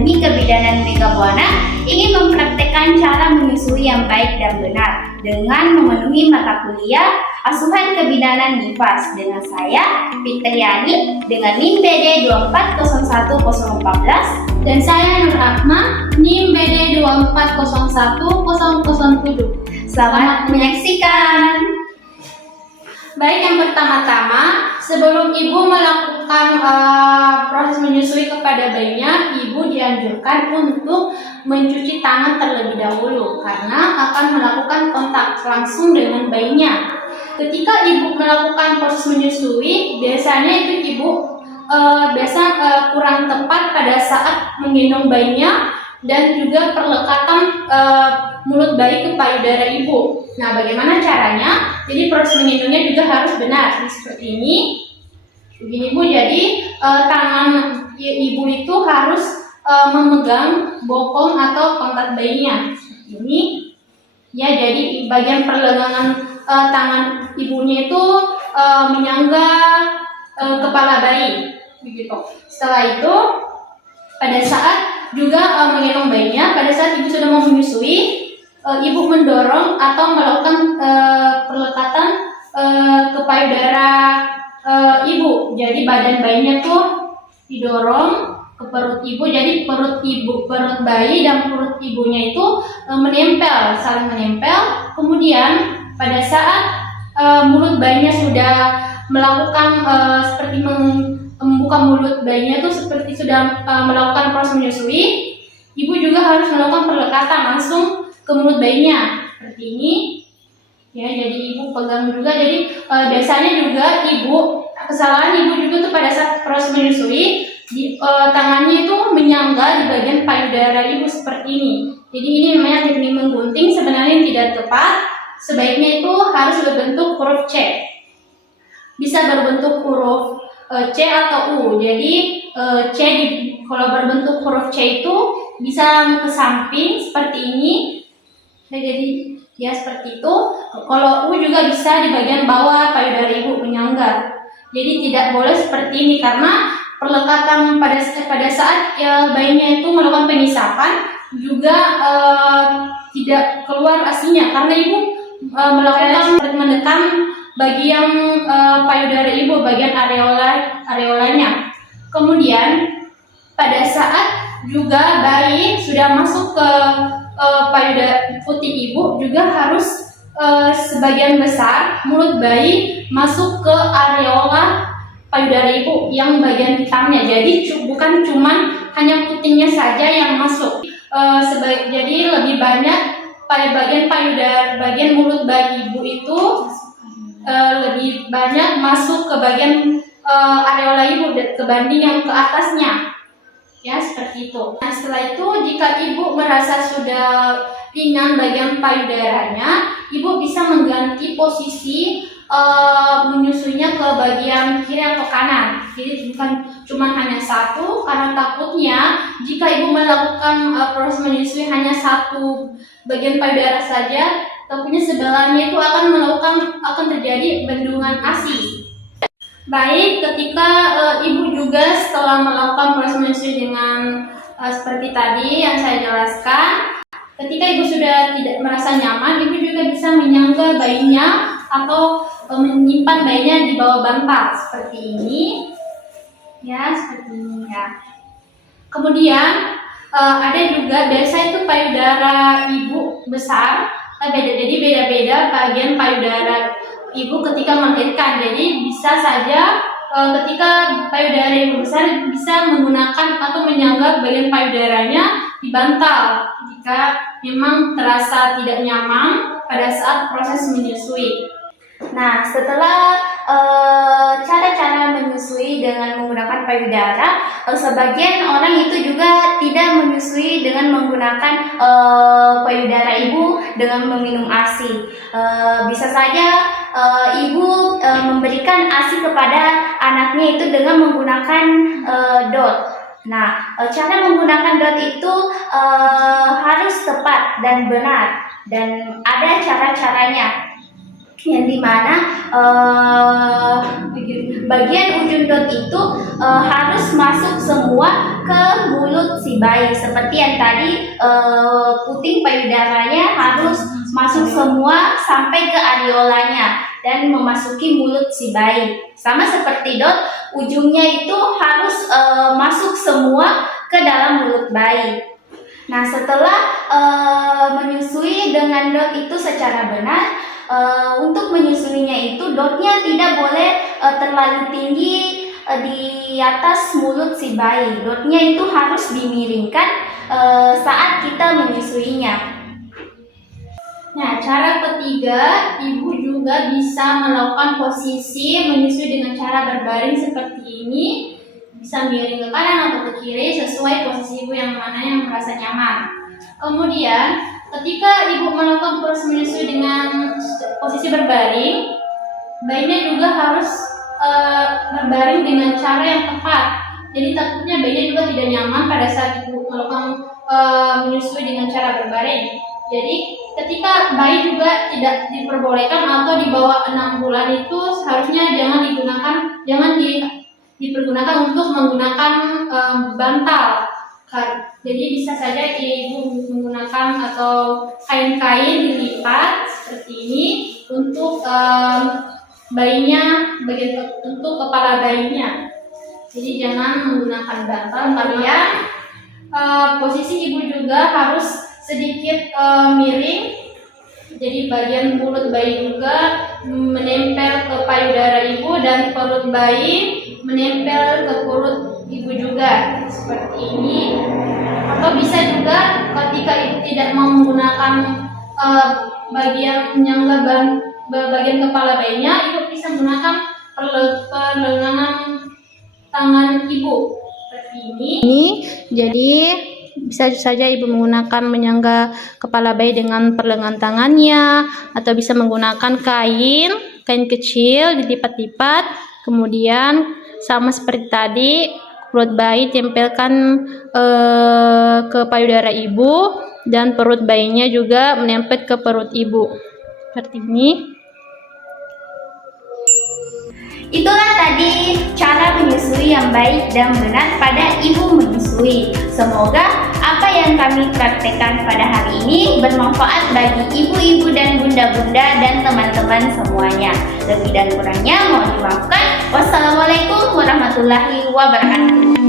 Akademi Kebidanan Mega Buana ingin mempraktekkan cara menyusui yang baik dan benar dengan memenuhi mata kuliah asuhan kebidanan MIPAS dengan saya, Fitriani, dengan NIM BD 2401014 dan saya Nur Rahma, NIM BD 2401007. Selamat menyaksikan. Baik, yang pertama-tama, sebelum ibu melakukan proses menyusui kepada bayinya, ibu dianjurkan untuk mencuci tangan terlebih dahulu karena akan melakukan kontak langsung dengan bayinya. Ketika ibu melakukan proses menyusui, biasanya itu ibu kurang tepat pada saat menggendong bayinya dan juga perlekatan mulut bayi ke payudara ibu. Nah, bagaimana caranya? Jadi proses menggendongnya juga harus benar. Seperti ini. Begini Bu, jadi tangan ibu itu harus memegang bokong atau pantat bayinya. Seperti ini. Ya, jadi bagian perlengangan tangan ibunya itu menyangga kepala bayi. Begitu. Setelah itu, pada saat juga menggendong bayinya, pada saat ibu sudah mau menyusui, ibu mendorong atau melakukan perlekatan ke payudara ibu. Jadi badan bayinya tuh didorong ke perut ibu. Jadi perut bayi dan perut ibunya itu saling menempel. Kemudian pada saat mulut bayinya sudah melakukan seperti membuka mulut bayinya tuh seperti sudah melakukan proses menyusui, ibu juga harus melakukan perlekatan langsung ke mulut bayinya seperti ini. Ya, jadi ibu pegang juga. Jadi biasanya juga kesalahan ibu juga tuh pada saat proses menyusui, tangannya itu menyangga di bagian payudara ibu seperti ini. Jadi ini namanya teknik menggunting, sebenarnya tidak tepat. Sebaiknya itu harus berbentuk huruf C. Bisa berbentuk huruf C atau U. Jadi kalau berbentuk huruf C itu bisa ke samping seperti ini. Nah, jadi ya seperti itu. Kalau U juga bisa di bagian bawah payudara ibu menyangga. Jadi tidak boleh seperti ini karena perlekatan pada saat bayinya itu melakukan pengisapan juga tidak keluar asinya karena ibu melakukan seperti menekan bagian payudara ibu, bagian areolanya. Kemudian pada saat juga bayi sudah masuk ke payudara putih ibu, juga harus sebagian besar mulut bayi masuk ke areola payudara ibu yang bagian hitamnya. Jadi bukan cuman hanya putingnya saja yang masuk. Jadi lebih banyak pada bagian mulut bayi ibu itu lebih banyak masuk ke bagian areola ibu kebanding yang ke atasnya. Ya, seperti itu. Nah, setelah itu jika ibu merasa sudah ringan bagian payudaranya, ibu bisa mengganti posisi menyusuinya ke bagian kiri atau kanan. Jadi bukan cuma hanya satu, karena takutnya jika ibu melakukan proses menyusui hanya satu bagian payudara saja, takutnya sebelahnya itu akan terjadi bendungan ASI. Baik, ketika ibu juga setelah melakukan proses menyusui dengan seperti tadi yang saya jelaskan, ketika ibu sudah tidak merasa nyaman, ibu juga bisa menyangga bayinya atau menyimpan bayinya di bawah bantal seperti ini. Ya, seperti ini ya. Kemudian ada juga biasa itu payudara ibu besar, jadi beda-beda bagian payudara ibu ketika melahirkan. Jadi bisa saja ketika payudara ibu besar bisa menggunakan atau menyangga bagian payudaranya di bantal jika memang terasa tidak nyaman pada saat proses menyusui. Nah, setelah cara-cara menyusui dengan menggunakan payudara, sebagian orang itu juga tidak menyusui dengan menggunakan payudara ibu dengan meminum ASI. Bisa saja ibu memberikan ASI kepada anaknya itu dengan menggunakan DOT. Nah, cara menggunakan DOT itu harus tepat dan benar, dan ada cara-caranya. Yang dimana bagian ujung dot itu harus masuk semua ke mulut si bayi. Seperti yang tadi, puting payudaranya harus masuk semua sampai ke areolanya dan memasuki mulut si bayi. Sama seperti dot, ujungnya itu harus masuk semua ke dalam mulut bayi. Nah, setelah menyusui dengan dot itu secara benar, untuk menyusuinya itu dotnya tidak boleh terlalu tinggi di atas mulut si bayi. Dotnya itu harus dimiringkan saat kita menyusuinya. Nah, cara ketiga, ibu juga bisa melakukan posisi menyusui dengan cara berbaring seperti ini. Bisa miring ke kanan atau ke kiri sesuai posisi ibu yang mana yang merasa nyaman. Kemudian, ketika ibu melakukan proses menyusui dengan posisi berbaring, bayinya juga harus berbaring dengan cara yang tepat. Jadi takutnya bayinya juga tidak nyaman pada saat ibu melakukan menyusui dengan cara berbaring. Jadi ketika bayi juga tidak diperbolehkan atau di bawah 6 bulan itu seharusnya jangan dipergunakan untuk menggunakan bantal. Jadi bisa saja ibu menggunakan atau kain-kain dilipat seperti ini untuk bayinya, untuk kepala bayinya. Jadi jangan menggunakan bantal. Kalian posisi ibu juga harus sedikit miring. Jadi bagian mulut bayi juga menempel ke payudara ibu dan perut bayi menempel ke perut ibu juga seperti ini. Atau bisa juga ketika ibu tidak mau menggunakan bagian penyangga bagian kepala bayinya, ibu bisa menggunakan perlenganan tangan ibu seperti ini. Jadi bisa saja ibu menggunakan menyangga kepala bayi dengan perlengan tangannya, atau bisa menggunakan kain kecil dilipat-lipat, kemudian sama seperti tadi perut bayi tempelkan ke payudara ibu dan perut bayinya juga menempel ke perut ibu seperti ini. Itulah tadi cara menyusui yang baik dan benar pada ibu menyusui. Semoga apa yang kami praktekkan pada hari ini bermanfaat bagi ibu-ibu dan bunda-bunda dan teman-teman semuanya. Lebih dan kurangnya mohon dimaafkan. Wassalamualaikum warahmatullahi wabarakatuh.